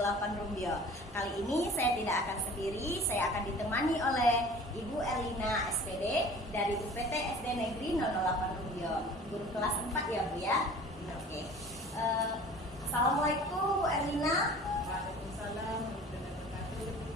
08 Rumbio. Kali ini saya tidak akan sendiri, saya akan ditemani oleh Ibu Erlina SPD dari UPT SD Negeri 008 Rumbio. Guru kelas 4 ya Bu ya? Oke. Assalamualaikum Bu Erlina. Waalaikumsalam.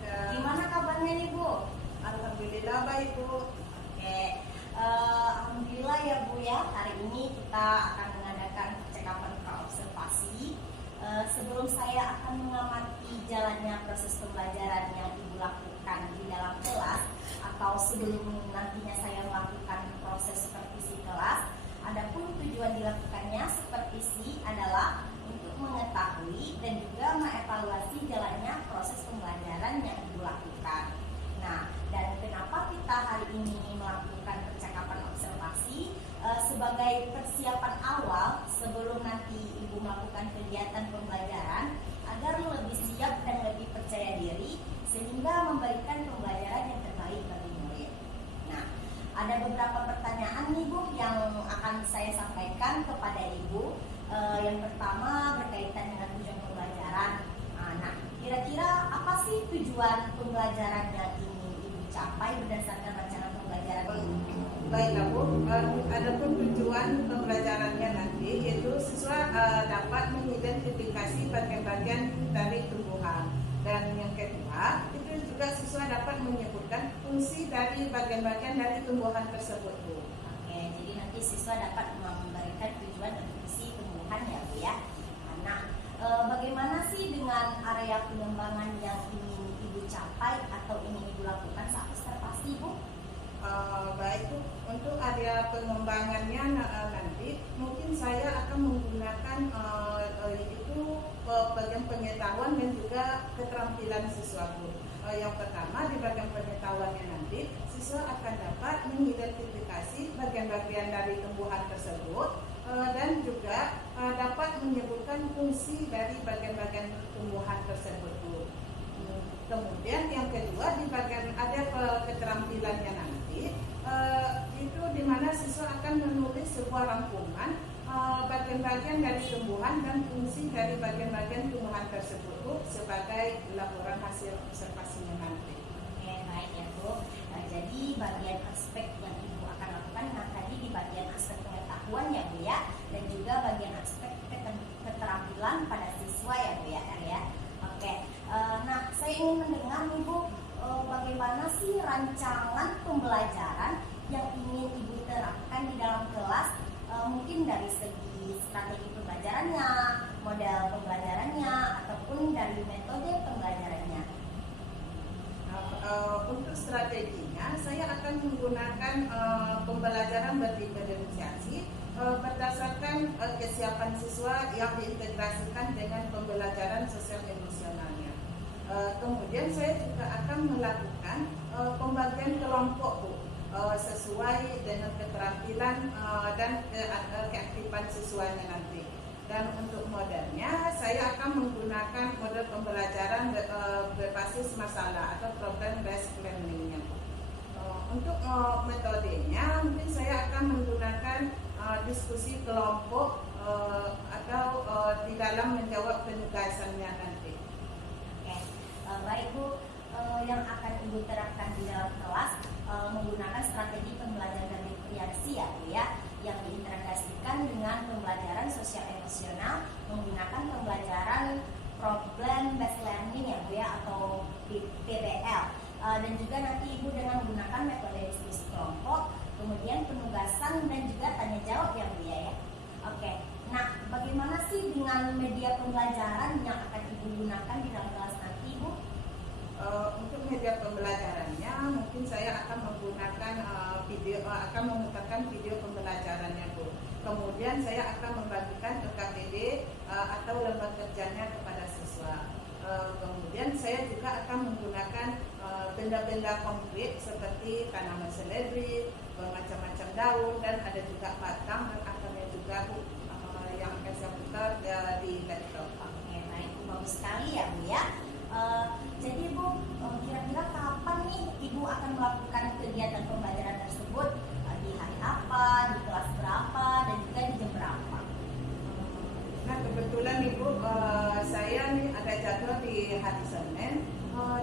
Gimana kabarnya nih Bu? Alhamdulillah baik Bu. Oke. Alhamdulillah ya Bu ya. Hari ini kita akan mengadakan percakapan praobservasi. Sebelum saya akan mengamati jalannya proses pembelajaran yang Ibu lakukan di dalam kelas, atau sebelum nantinya saya melakukan proses supervisi kelas, adapun tujuan dilakukannya supervisi adalah untuk mengetahui dan juga mengevaluasi jalannya proses pembelajaran yang Ibu lakukan. Nah, dan kenapa kita hari ini melakukan percakapan observasi sebagai persiapan awal sebelum nanti Ibu melakukan kegiatan pembelajaran agar lebih siap dan lebih percaya diri sehingga memberikan pembelajaran yang terbaik bagi murid. Nah, ada beberapa pertanyaan nih Bu yang akan saya sampaikan kepada Ibu. Yang pertama berkaitan dengan tujuan pembelajaran. Nah, kira-kira apa sih tujuan pembelajaran yang ingin Ibu capai berdasarkan rancangan pembelajaran ini? Baiklah Bu, adapun tujuan pembelajarannya nanti yaitu siswa dapat mengidentifikasi bagian-bagian dari tumbuhan, dan yang kedua itu juga siswa dapat menyebutkan fungsi dari bagian-bagian dari tumbuhan tersebut Bu. Oke, jadi nanti siswa dapat memberikan tujuan dan fungsi tumbuhan ya Bu ya. Nah, bagaimana sih dengan area pengembangan yang ingin Ibu capai atau ingin Ibu lakukan saat observasi Bu? Baik Bu, untuk area pengembangannya nanti mungkin saya akan menggunakan itu bagian pengetahuan dan juga keterampilan siswa Bu. Yang pertama di bagian pengetahuannya nanti siswa akan dapat mengidentifikasi bagian-bagian dari tumbuhan tersebut dan juga dapat menyebutkan fungsi dari bagian-bagian tumbuhan tersebut Bu. Kemudian yang kedua di bagian ada keterampilannya nanti itu di mana siswa akan menulis sebuah rangkuman bagian-bagian dari tumbuhan dan fungsi dari bagian-bagian tumbuhan tersebut Bu, sebagai laporan hasil observasinya nanti. Oke, baik ya Bu. Jadi bagian aspek yang Ibu akan lakukan tadi di bagian aspek pengetahuan ya Bu ya, dan juga bagian aspek keterampilan pada siswa ya Bu ya. Oke, nah saya ingin mendengar nih Bu, bagaimana sih rancangan pembelajaran yang ingin Ibu terapkan di dalam kelas, mungkin dari segi strategi pembelajarannya, model pembelajarannya, ataupun dari metode pembelajarannya. Untuk strateginya saya akan menggunakan pembelajaran berdiferensiasi berdasarkan kesiapan siswa yang diintegrasikan dengan pembelajaran sosial emosionalnya. Kemudian saya juga akan melakukan pembagian kelompok Bu, sesuai dengan keterampilan dan keaktifan siswanya nanti. Dan untuk modelnya saya akan menggunakan model pembelajaran berbasis masalah atau problem based learning-nya. Untuk metodenya mungkin saya akan menggunakan diskusi kelompok atau di dalam menjawab penugasannya nanti. Oke, baik Bu, yang akan Ibu terapkan di dalam kelas menggunakan strategi pembelajaran diferensiasi ya Bu ya, yang diintegrasikan dengan pembelajaran sosial emosional menggunakan pembelajaran problem based learning ya Bu ya, atau PBL, dan juga nanti Ibu dengan menggunakan metode diskusi kelompok, kemudian penugasan dan juga tanya jawab ya Bu ya. Oke, nah bagaimana sih dengan media pembelajaran yang akan Ibu gunakan di dalam kelas nanti Bu? Untuk media pembelajarannya mungkin saya akan menggunakan akan memutarkan video pembelajarannya Bu. Kemudian saya akan membagikan LKPD atau lembar kerjanya kepada siswa. Kemudian saya juga akan menggunakan benda-benda konkret seperti tanaman seledri, bermacam-macam daun, dan ada juga batang dan akarnya juga Bu, yang akan saya putar di laptop. Oke, baik, bagus sekali ya Bu ya. Jadi Bu, kira-kira kapan nih Ibu akan melakukan kegiatan pembelajaran tersebut? Di hari apa, di kelas berapa, dan juga di jam berapa? Nah kebetulan Ibu, saya nih ada jadwal di hari Senin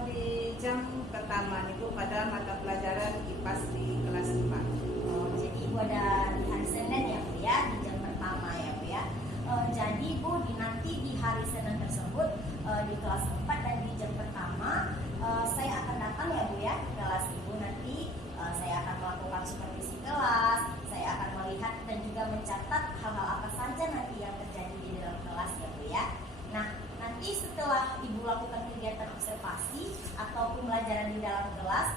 di jam pertama itu pada mata pelajaran IPAS di kelas 4. Jadi Ibu ada di hari Senin ya Bu ya, di jam pertama ya Bu ya. Jadi Bu nanti di hari Senin tersebut di kelas 4 dan di jam pertama saya akan datang ya Bu ya ke kelas Ibu nanti. Saya akan melakukan supervisi kelas, saya akan melihat dan juga mencatat hal-hal apa saja nanti yang terjadi di dalam kelas ya Bu ya. Nah, nanti setelah Ibu lakukan kegiatan observasi ataupun pembelajaran di dalam kelas,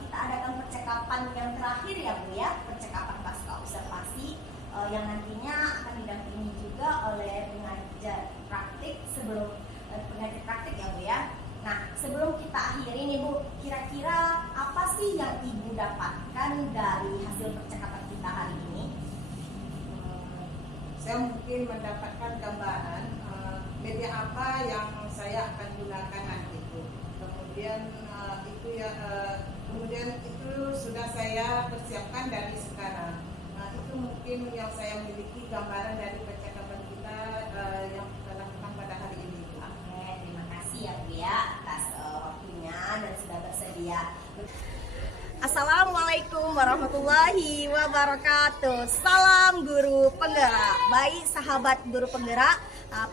kita adakan percakapan yang terakhir ya Bu ya, percakapan pasca observasi yang nantinya akan didampingi juga oleh pengajar praktik sebelum pengajar praktik ya Bu ya. Nah, sebelum kita akhiri nih Bu, kira-kira apa sih yang Ibu dapatkan dari hasil percakapan kita hari ini? Saya mungkin mendapatkan gambaran media apa yang saya akan gunakan nanti itu. Kemudian kemudian itu sudah saya persiapkan dari sekarang. Itu mungkin yang saya miliki gambaran dari percakapan kita yang kita lakukan pada hari ini. Oke, terima kasih ya Bu ya atas waktunya dan sudah bersedia. Assalamualaikum warahmatullahi wabarakatuh. Salam guru penggerak. Baik sahabat guru penggerak,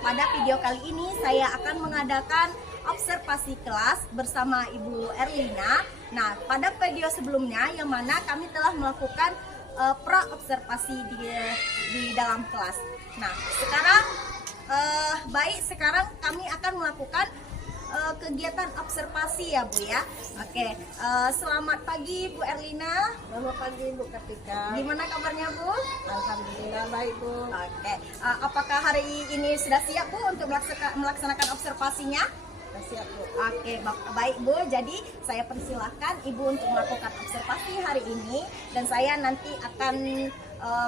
pada video kali ini saya akan mengadakan observasi kelas bersama Ibu Erlina. Nah, pada video sebelumnya yang mana kami telah melakukan pra-observasi di dalam kelas. Nah, sekarang kami akan melakukan kegiatan observasi ya Bu ya. Oke, selamat pagi Bu Erlina. Selamat pagi Bu Kartika. Gimana kabarnya Bu? Alhamdulillah baik Bu. Oke, apakah hari ini sudah siap Bu untuk melaksanakan observasinya? Siap Bu. Oke, baik Bu. Jadi saya persilahkan Ibu untuk melakukan observasi hari ini dan saya nanti akan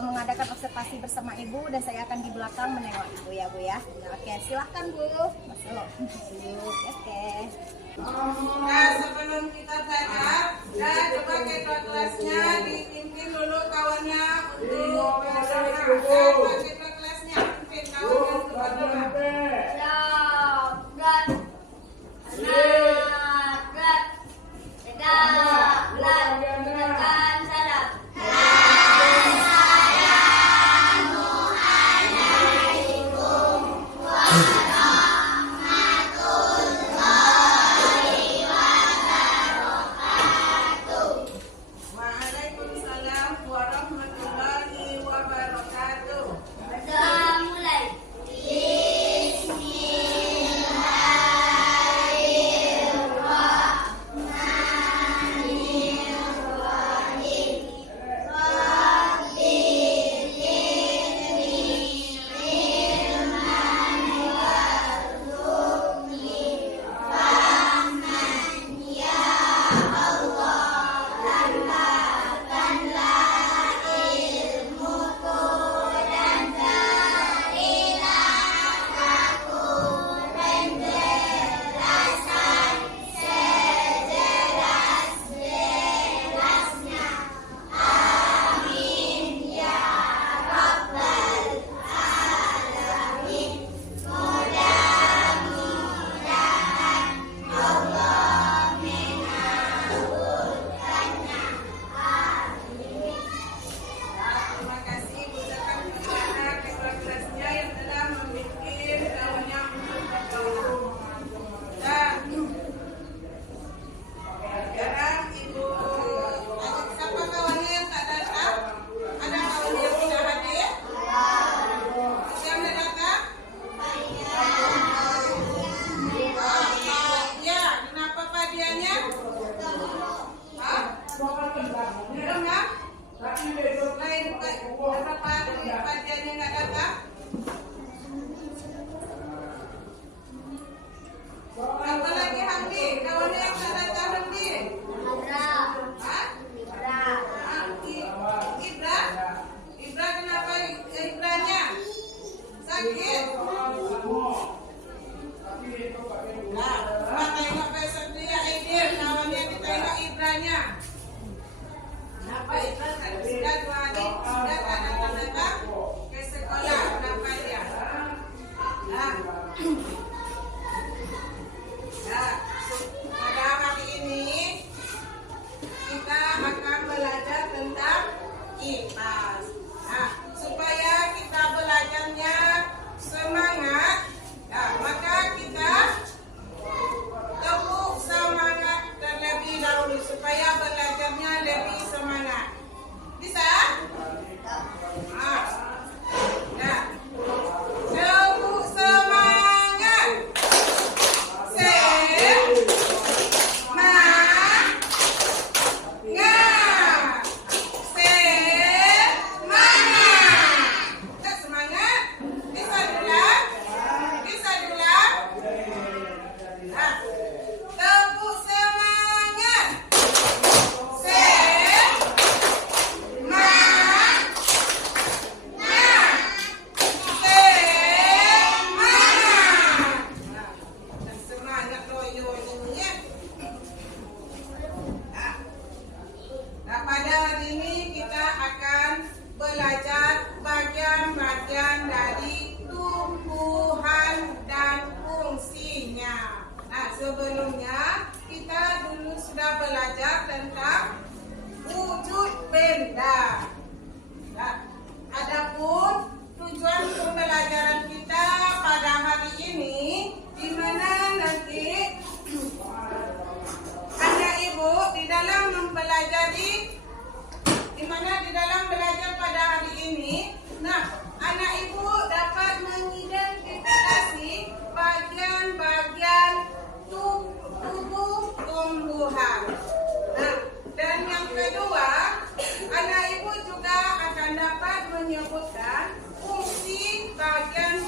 mengadakan observasi bersama Ibu dan saya akan di belakang menengok Ibu ya Bu ya. Oke, silahkan Bu. Masuk. Oke. Nah, sebelum kita belajar, coba ketua kelasnya dipimpin dulu kawannya untuk belajar. Ketua kelasnya pimpin kawannya untuk belajar. Siap, gerak. Semangat, gerak. Tegak, tegakkan sadap. Waalaikumsalam warahmatullahi wabarakatuh. sebelumnya kita dulu sudah belajar tentang wujud benda. Nah, adapun tujuan pembelajaran kita pada hari ini, di mana nanti anak ibu di dalam mempelajari, di mana di dalam belajar pada hari ini, nah anak ibu dapat mengidentifikasi bagian-bagian tubuh tumbuhan. Nah, dan yang kedua, anak ibu juga akan dapat menyebutkan fungsi bagian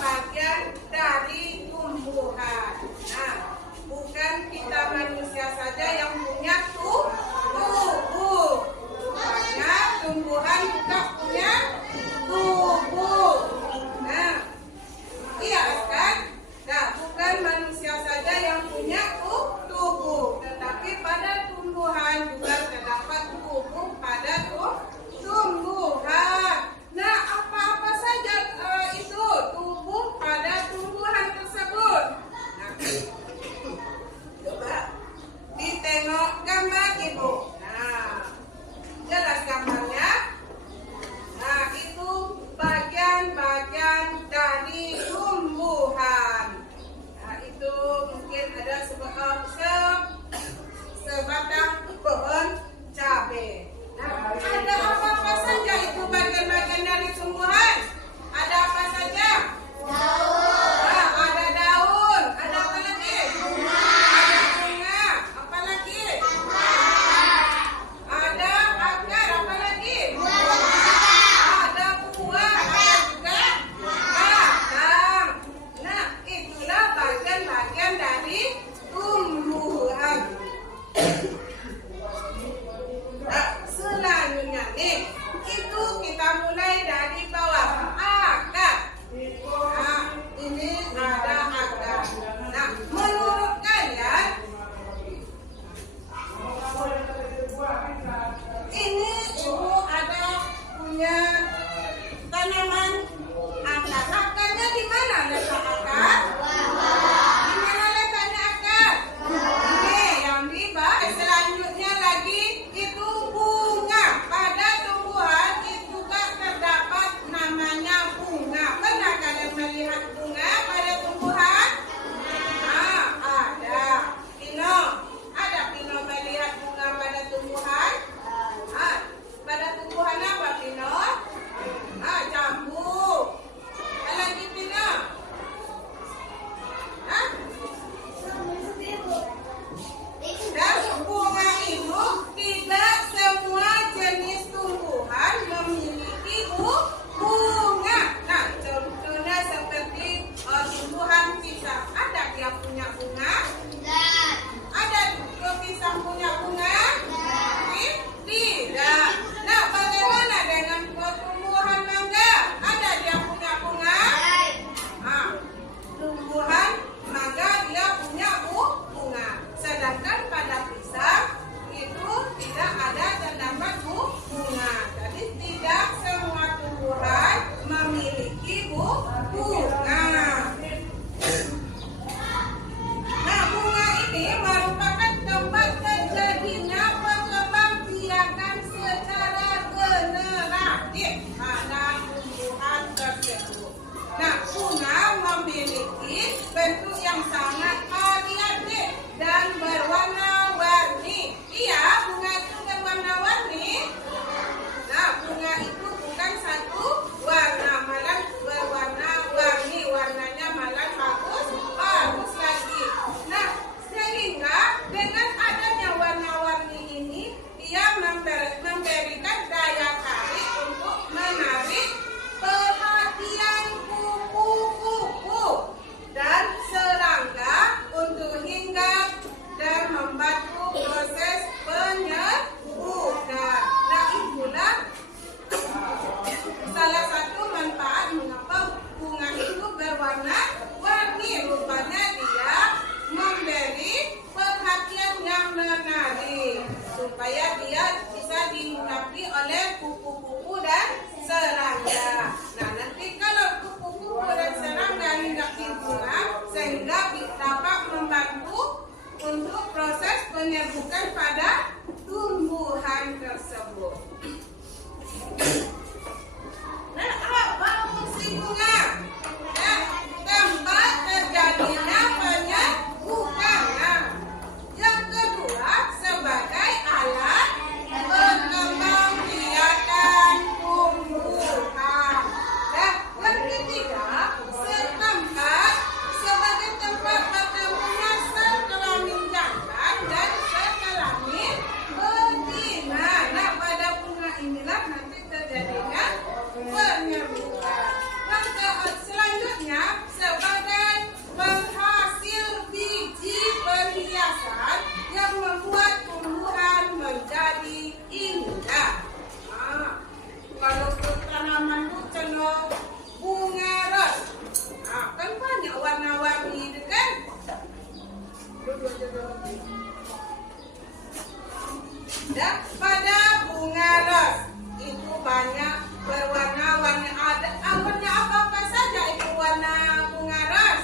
bukan pada tumbuhan tersebut. Nah, apa fungsi bunga? Nah, tempat terjadinya penyembuhan. Nah, yang kedua sebagai alat pengembangbiakan tumbuhan. Dan yang ketiga, setempat sebagai tempat bertemunya sel kelamin jantan dan sel kelamin betina. Nah, pada bunga inilah nanti terjadinya penyembuhan. Selanjutnya sebagai penghasil biji perhiasan yang membuat tumbuhan menjadi indah. Nah, kalau tanaman itu cenderung bunga ros, nah, kan banyak warna-warni itu kan. Dan pada bunga ros itu banyak berwarna-warni. Ada warna apa saja itu warna bunga ros?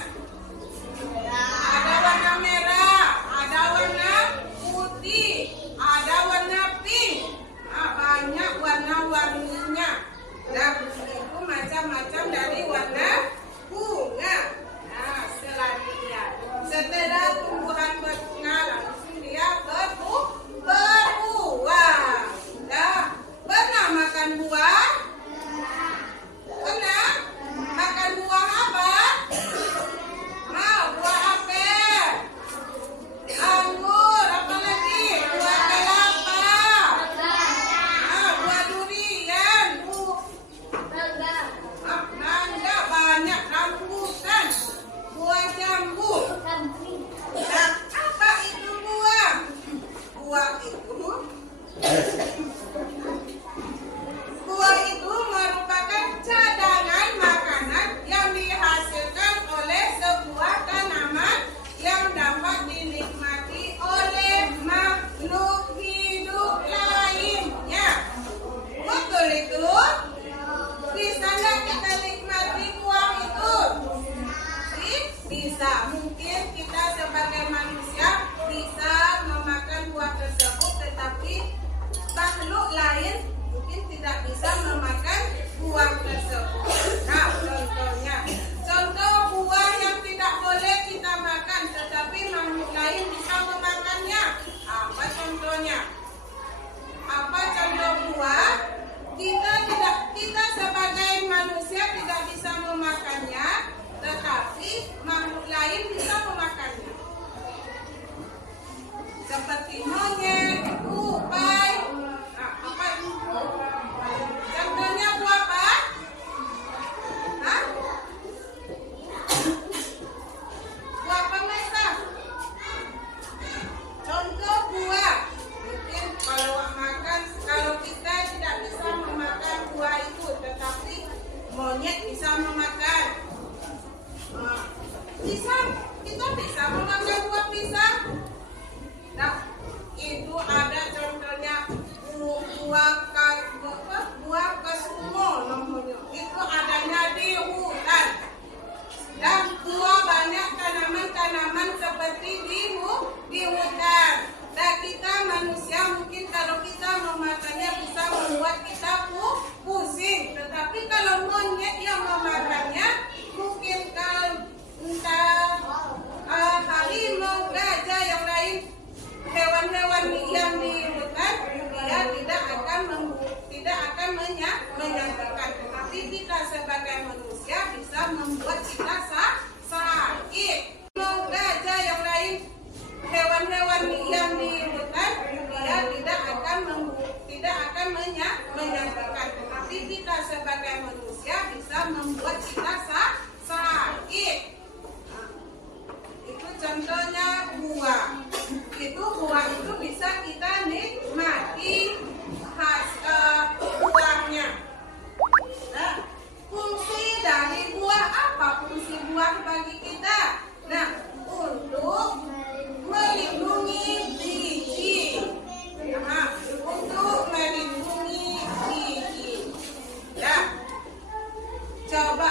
Ada warna merah, ada warna putih, ada warna pink. Nah, banyak warna-warninya. Dan itu macam-macam dari warna bunga. Nah, selanjutnya setelah tumbuhan berbunga langsung dia berbuah. Nah, pernah makan buah? Pernah? Makan buah apa? Nah, buah apel, anggur, apa lagi? Buah kelapa, buah durian, mangga, banyak rambutan, buah jambu. Nah, apa itu buah? Buah itu merupakan cadangan makanan yang dihasilkan oleh sebuah tanaman yang dapat dinikmati oleh makhluk hidup lainnya. Betul itu? Bisa nggak kita nikmati buah itu? Bisa. Mungkin kita sebagai manusia bisa memakan buah tersebut, tetapi makhluk lain mungkin tidak bisa memakan buah tersebut. Nah, contoh buah yang tidak boleh kita makan, tetapi makhluk lain bisa memakannya. Apa contohnya? Apa contoh buah? Kita sebagai manusia tidak bisa memakannya, tetapi makhluk lain bisa memakannya. Seperti monyet, tupai. Nah, apa itu? Contohnya buah apa? Hah? Buah apa, Maisa? Contoh buah. Mungkin kalau kita tidak bisa memakan buah itu, tetapi monyet bisa memakan. Pisang, kita bisa memakan buah pisang. Nah, itu ada contohnya buah kesumo namanya. Itu adanya di hutan. Dan buah banyak tanaman-tanaman seperti di hutan. Dan kita manusia mungkin kalau kita memakannya bisa membuat kita pusing. Tetapi kalau monyet yang memakannya, mungkin harimau, gajah yang lain, hewan-hewan yang di hutan, dia tidak akan menyaksikan. Tetapi kita sebagai manusia bisa membuat kita sakit. Gajah yang lain, hewan-hewan yang di hutan, dia tidak akan menyaksikan. Tetapi kita sebagai manusia bisa membuat kita sakit. Itu contohnya buah. Buah itu bisa kita nikmati buahnya. Nah, fungsi dari buah apa? Fungsi buah bagi kita. Nah, untuk melindungi biji. Nah, untuk melindungi biji. Nah, coba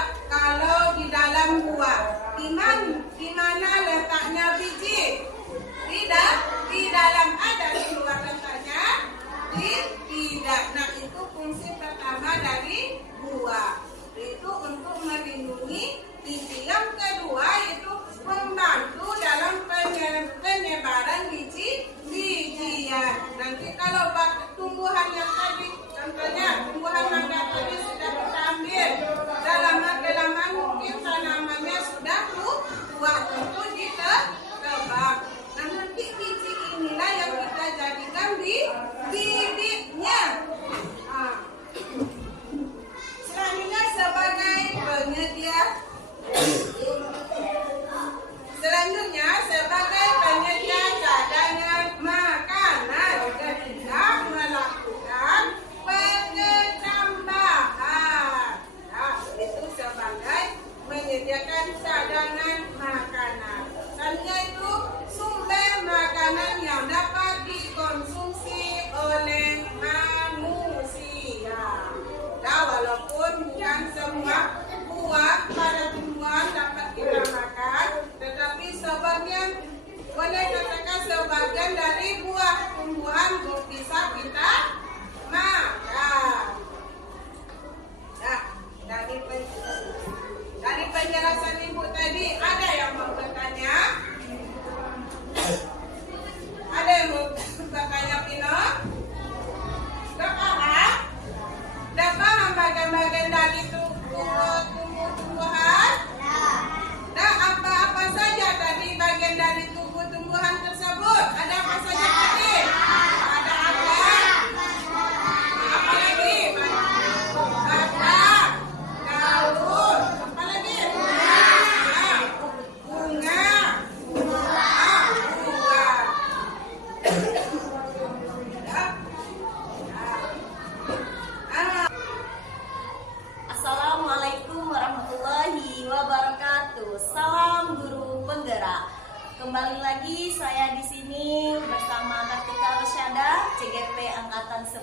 lagi saya di sini bersama Kartika Rosyada, CGP Angkatan 10.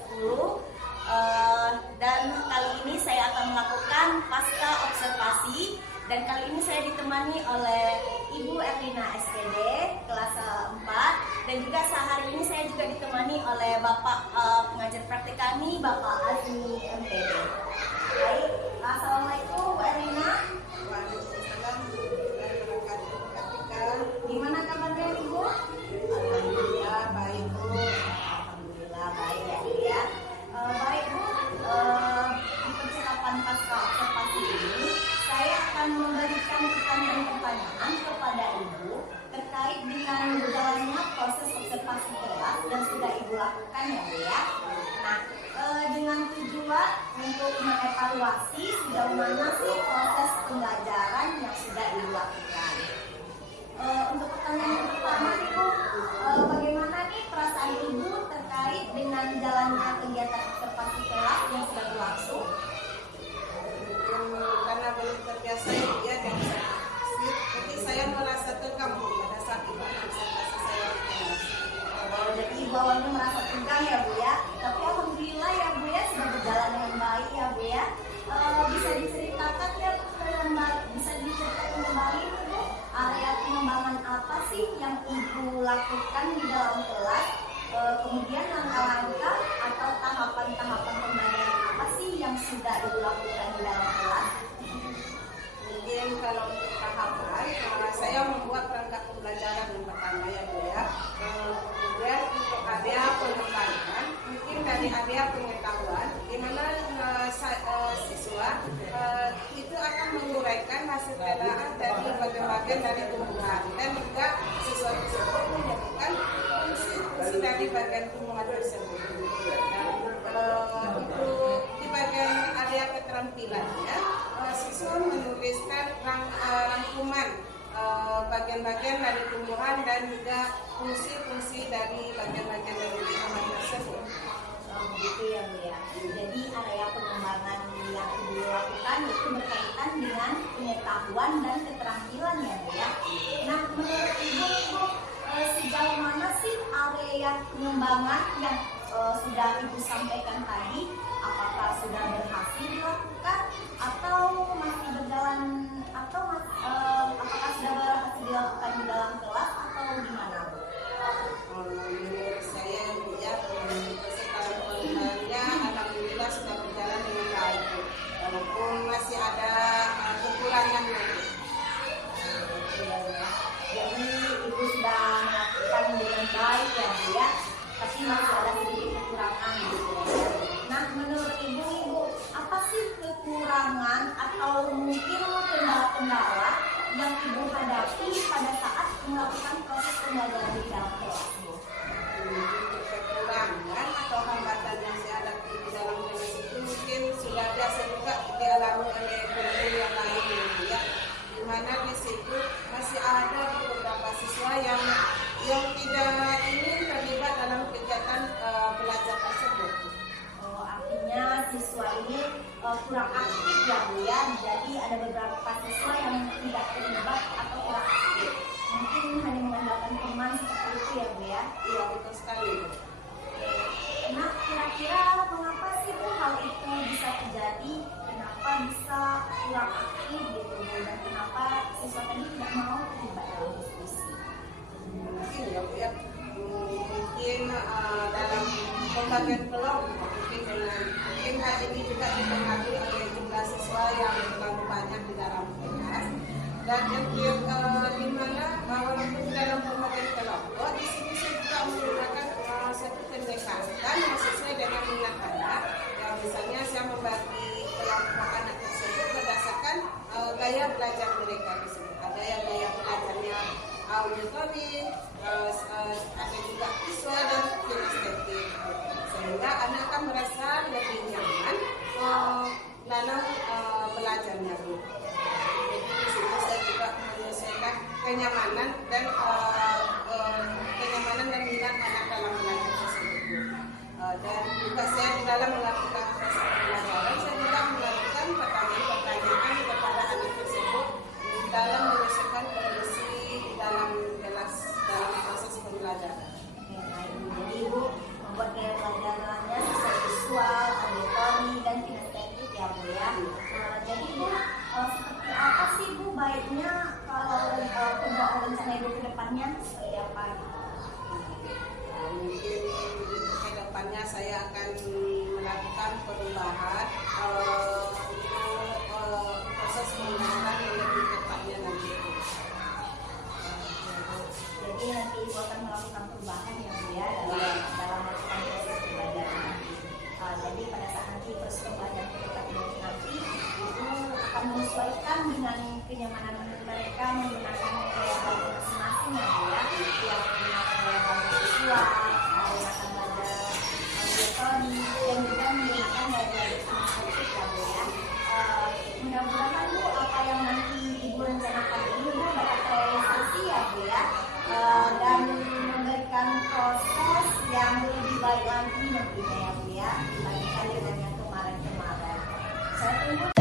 Dan kali ini saya akan melakukan pasca observasi, dan kali ini saya ditemani oleh Ibu Erlina SPD kelas 4, dan juga sehari ini saya juga ditemani oleh Bapak pengajar praktik kami, Bapak Azmi MPD. Baik, assalamualaikum Bu Erlina. Waalaikumsalam warahmatullahi wabarakatuh. Gimana kabarnya Ibu? Alhamdulillah baik Bu. Alhamdulillah baik ya Bu ya. Baik Bu, di percakapan pasca observasi ini saya akan memberikan pertanyaan-pertanyaan kepada Ibu terkait dengan berjalannya proses observasi kelas yang sudah Ibu lakukan ya Bu ya. Nah, dengan tujuan untuk mengevaluasi sejauh mana sih proses pembelajaran yang sudah Ibu lakukan. Untuk pertanyaan yang pertama nih Bu, bagaimana nih perasaan Ibu terkait dengan jalannya kegiatan observasi kelas yang sudah berlangsung? Karena belum terbiasa ya dan mungkin saya merasa tegang pada saat itu observasi saya di kelas. Jadi Ibu awalnya merasa tegang ya Bu ya, tapi alhamdulillah ya Bu ya sudah berjalan dengan baik ya Bu ya. Bisa diceritakan ya bisa diceritakan kembali Bu, area pengembangan apa sih yang Ibu lakukan di dalam kelas? Kemudian langkah-langkah atau tahapan-tahapan pembelajaran apa sih yang sudah Ibu lakukan di dalam kelas? Mungkin kalau untuk tahapan, saya membuat rangka pembelajaran yang pertama ya Bu ya. Kemudian untuk area pengembangan, mungkin dari area pengetahuan, di mana siswa itu akan menguraikan hasil telaan dari bagian-bagian dari tumbuhan, dan juga siswa tersebut menyebutkan fungsi dari bagian tumbuhan tersebut. Dan untuk di bagian area keterampilannya, siswa menuliskan rangkuman bagian-bagian dari tumbuhan dan juga fungsi-fungsi dari bagian-bagian dari tumbuhan tersebut. Begitu ya Bu ya. Jadi area pengembangan yang Ibu lakukan itu berkaitan dengan pengetahuan dan keterampilan ya Bu ya. Nah, menurut Ibu sejauh mana sih area pengembangan yang sudah Ibu sampaikan tadi? Apakah sudah berhasil dilakukan atau masih berjalan, atau apakah sudah berhasil dilakukan di dalam kelas atau gimana Bu? Menurut saya ya, sekarang pengembangannya alhamdulillah sudah berjalan dengan baik, walaupun masih ada kekurangan lagi. Jadi Ibu sudah melakukan dengan baik ya Bu ya, tapi masih ada sedikit kekurangan gitu ya. Nah, menurut Ibu apa sih kekurangan atau mungkin kendala-kendala yang Ibu hadapi pada saat melakukan proses pembelajaran di dalam kelas Bu? Kekurangan atau hambatan yang saya hadapi di dalam kelas itu mungkin sudah biasa juga dialami oleh guru yang lain ya, di mana di situ masih ada beberapa siswa yang tidak ingin terlibat dalam kegiatan belajar tersebut. Artinya siswa ini kurang aktif ya Bu ya, jadi ada beberapa siswa yang tidak terlibat atau kurang aktif, mungkin hanya mengandalkan teman seperti itu ya Bu ya. Iya betul sekali. Nah, kira-kira mengapa sih Bu hal itu bisa terjadi? Kenapa bisa kurang aktif gitu Bu, dan kenapa siswa tadi tidak mau terlibat dalam diskusi? Mungkin ya Bu ya, mungkin dalam pembagian kelompok mungkin hal ini juga dipengaruhi oleh jumlah siswa yang terlalu banyak di dalam kelas, dan di mana walaupun dalam pembagian kelompok di sini saya juga menggunakan satu pendekatan yang sesuai dengan minat anak. Ya, misalnya saya membagi kelompok anak tersebut berdasarkan gaya belajar mereka tersebut. Ada yang gaya belajarnya auditorik, ada juga visual dan kinestetik, sehingga anak akan merasa lebih nyaman dalam belajarnya. Jadi di situ saya juga menyelesaikan kenyamanan dan minat anak dalam belajar tersebut. Dan juga saya di dalam melakukan proses pembelajaran, saya juga melakukan pertanyaan-pertanyaan kepada anak tersebut dalam menyelesaikan kondisi dalam kelas, dalam akan melakukan perubahan untuk proses pembelajaran yang lebih tepatnya nanti. Jadi nanti Ibu akan melakukan perubahan ya Bu ya dalam melakukan proses pembelajaran nanti. Jadi pada saat nanti proses pembelajaran tetap nanti Ibu akan menyesuaikan dengan kenyamanan mereka menggunakan gaya belajar masing-masing ya Bu ya. Yang menggunakan gaya belajar visual, menggunakan belajar auditori dan juga menggunakan gaya belajar kinestetik ya Bu ya. Mudah-mudahan Bu apa yang nanti Ibu rencanakan ini Bu dapat terrealisasi ya Bu ya. Dan memberikan proses yang lebih baik lagi nantinya ya Bu ya dibandingkan dengan yang kemarin-kemarin. Saya tunggu